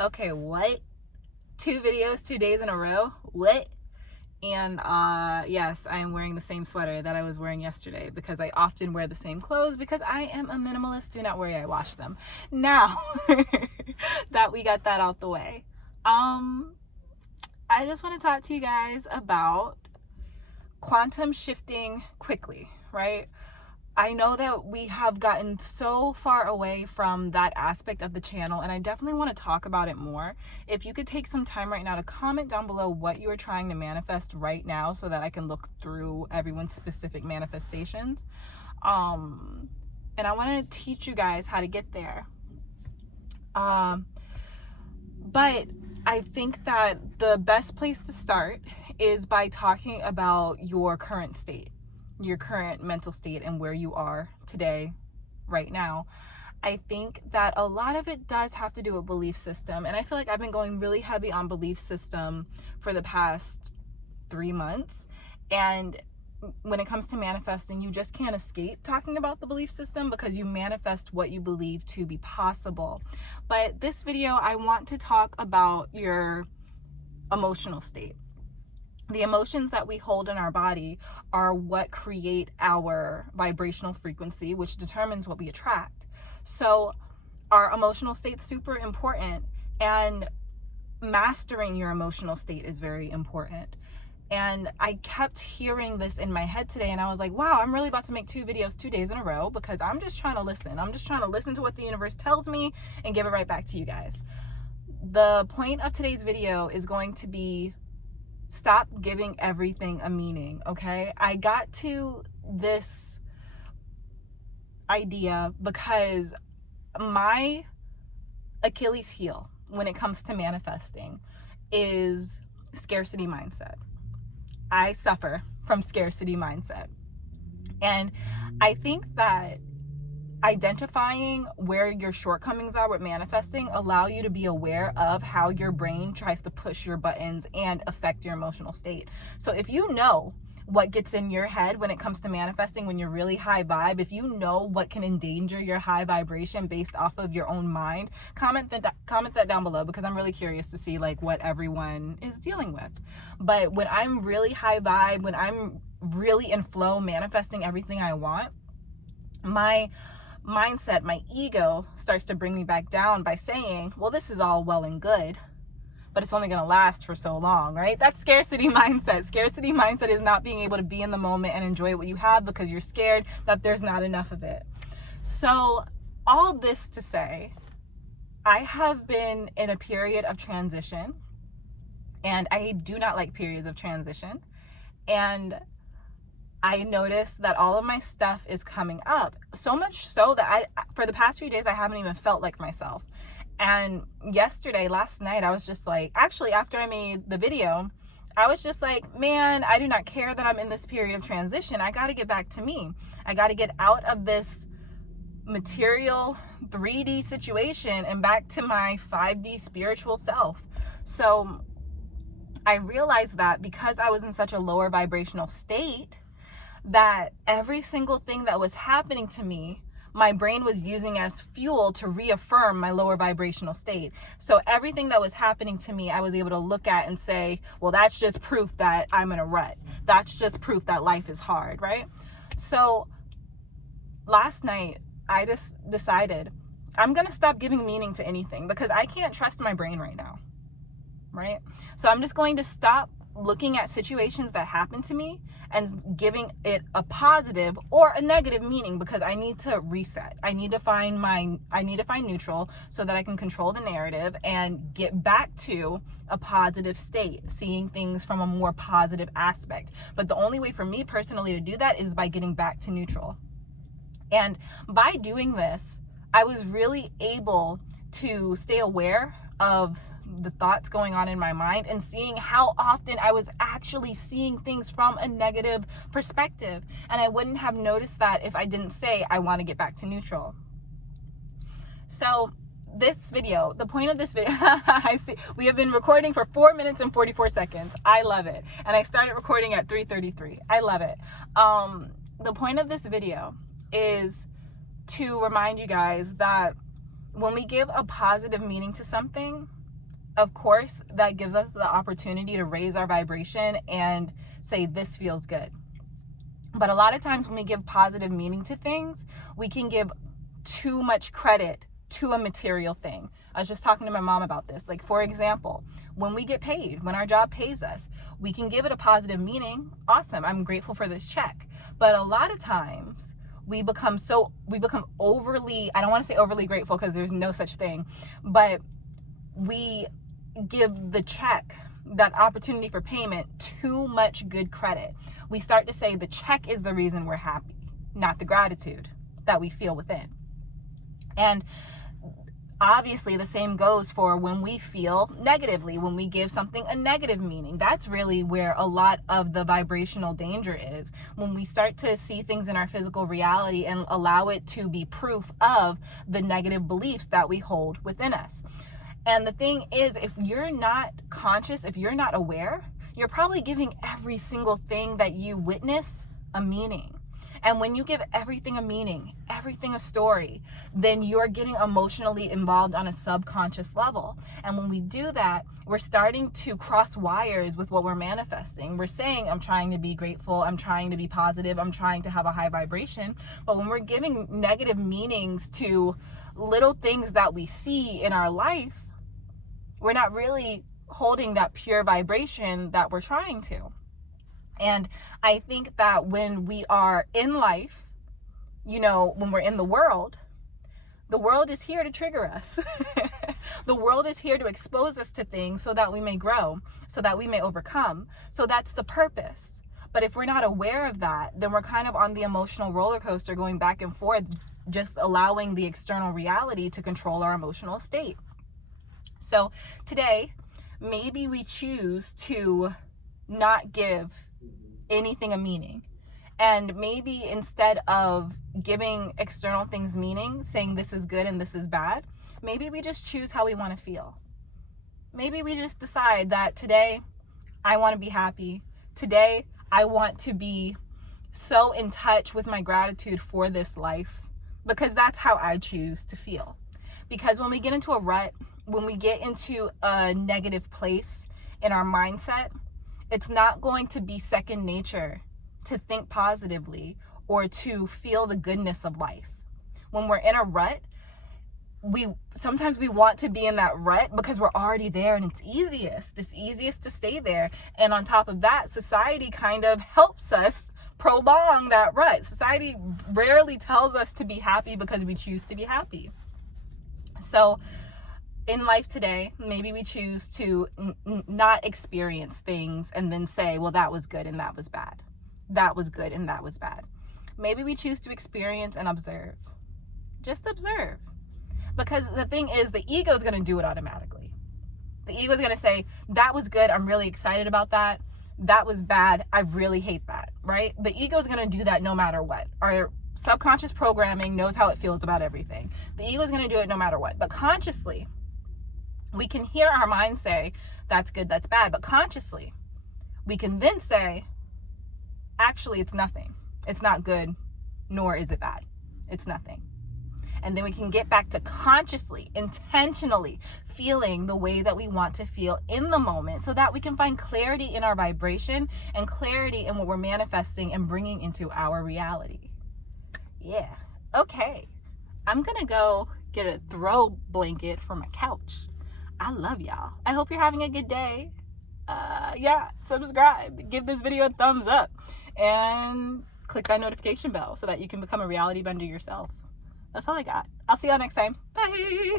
Okay, what? 2 videos, 2 days in a row? What? And yes, I am wearing the same sweater that I was wearing yesterday because I often wear the same clothes because I am a minimalist. Do not worry, I wash them. Now that we got that out the way, I just want to talk to you guys about quantum shifting quickly, right? I know that we have gotten so far away from that aspect of the channel, and I definitely want to talk about it more. If you could take some time right now to comment down below what you are trying to manifest right now so that I can look through everyone's specific manifestations. And I want to teach you guys how to get there. But I think that the best place to start is by talking about your current state, your current mental state, and where you are today, right now. I think that a lot of it does have to do with belief system. And I feel like I've been going really heavy on belief system for the past 3 months. And when it comes to manifesting, you just can't escape talking about the belief system because you manifest what you believe to be possible. But this video, I want to talk about your emotional state. The emotions that we hold in our body are what create our vibrational frequency, which determines what we attract. So our emotional state's super important, and mastering your emotional state is very important. And I kept hearing this in my head today, and I was like, wow, I'm really about to make 2 videos 2 days in a row because I'm just trying to listen. I'm just trying to listen to what the universe tells me and give it right back to you guys. The point of today's video is going to be stop giving everything a meaning, okay? I got to this idea because my Achilles heel when it comes to manifesting is scarcity mindset. I suffer from scarcity mindset. And I think that identifying where your shortcomings are with manifesting allow you to be aware of how your brain tries to push your buttons and affect your emotional state. So if you know what gets in your head when it comes to manifesting when you're really high vibe, if you know what can endanger your high vibration based off of your own mind, comment that down below because I'm really curious to see like what everyone is dealing with. But when I'm really high vibe, when I'm really in flow manifesting everything I want, my mindset, my ego starts to bring me back down by saying, well, this is all well and good, but it's only going to last for so long, right? That's scarcity mindset. Scarcity mindset is not being able to be in the moment and enjoy what you have because you're scared that there's not enough of it. So all this to say, I have been in a period of transition, and I do not like periods of transition. And I noticed that all of my stuff is coming up, so much so that for the past few days, I haven't even felt like myself. And last night, I was just like, actually, after I made the video, I was just like, man, I do not care that I'm in this period of transition. I got to get back to me. I got to get out of this material 3D situation and back to my 5D spiritual self. So I realized that because I was in such a lower vibrational state, that every single thing that was happening to me, my brain was using as fuel to reaffirm my lower vibrational state. So everything that was happening to me, I was able to look at and say, well, that's just proof that I'm in a rut. That's just proof that life is hard, right? So last night, I just decided I'm going to stop giving meaning to anything because I can't trust my brain right now, right? So I'm just going to stop looking at situations that happen to me and giving it a positive or a negative meaning because I need to reset. I need to find neutral so that I can control the narrative and get back to a positive state, seeing things from a more positive aspect. But the only way for me personally to do that is by getting back to neutral. And by doing this, I was really able to stay aware of the thoughts going on in my mind and seeing how often I was actually seeing things from a negative perspective. And I wouldn't have noticed that if I didn't say I want to get back to neutral. So this video, the point of this video, I see we have been recording for 4 minutes and 44 seconds. I love it. And I started recording at 3:33. I love it. The point of this video is to remind you guys that when we give a positive meaning to something, of course, that gives us the opportunity to raise our vibration and say, this feels good. But a lot of times when we give positive meaning to things, we can give too much credit to a material thing. I was just talking to my mom about this. Like, for example, when we get paid, when our job pays us, we can give it a positive meaning. Awesome, I'm grateful for this check. But a lot of times we become overly, I don't want to say overly grateful because there's no such thing, but we give the check, that opportunity for payment, too much good credit. We start to say the check is the reason we're happy, not the gratitude that we feel within. And obviously the same goes for when we feel negatively, when we give something a negative meaning. That's really where a lot of the vibrational danger is, when we start to see things in our physical reality and allow it to be proof of the negative beliefs that we hold within us. And the thing is, if you're not conscious, if you're not aware, you're probably giving every single thing that you witness a meaning. And when you give everything a meaning, everything a story, then you're getting emotionally involved on a subconscious level. And when we do that, we're starting to cross wires with what we're manifesting. We're saying, I'm trying to be grateful, I'm trying to be positive, I'm trying to have a high vibration. But when we're giving negative meanings to little things that we see in our life, we're not really holding that pure vibration that we're trying to. And I think that when we are in life, when we're in the world is here to trigger us. The world is here to expose us to things so that we may grow, so that we may overcome. So that's the purpose. But if we're not aware of that, then we're kind of on the emotional roller coaster going back and forth, just allowing the external reality to control our emotional state. So today, maybe we choose to not give anything a meaning. And maybe instead of giving external things meaning, saying this is good and this is bad, maybe we just choose how we want to feel. Maybe we just decide that today I want to be happy. Today I want to be so in touch with my gratitude for this life, because that's how I choose to feel. Because when we get into a rut, when we get into a negative place in our mindset, it's not going to be second nature to think positively or to feel the goodness of life. When we're in a rut, sometimes we want to be in that rut because we're already there and it's easiest to stay there. And on top of that, society kind of helps us prolong that rut. Society rarely tells us to be happy because we choose to be happy. So in life today, maybe we choose to not experience things and then say, well, that was good and that was bad. That was good and that was bad. Maybe we choose to experience and observe. Just observe. Because the thing is, the ego is going to do it automatically. The ego is going to say, that was good, I'm really excited about that. That was bad, I really hate that, right? The ego is going to do that no matter what. Our subconscious programming knows how it feels about everything. The ego is going to do it no matter what. But consciously, we can hear our mind say, that's good, that's bad. But consciously, we can then say, actually, it's nothing. It's not good, nor is it bad. It's nothing. And then we can get back to consciously, intentionally feeling the way that we want to feel in the moment, so that we can find clarity in our vibration and clarity in what we're manifesting and bringing into our reality. Yeah. Okay. I'm going to go get a throw blanket for my couch. I love y'all. I hope you're having a good day. Subscribe, give this video a thumbs up, and click that notification bell so that you can become a reality bender yourself. That's all I got. I'll see y'all next time. Bye.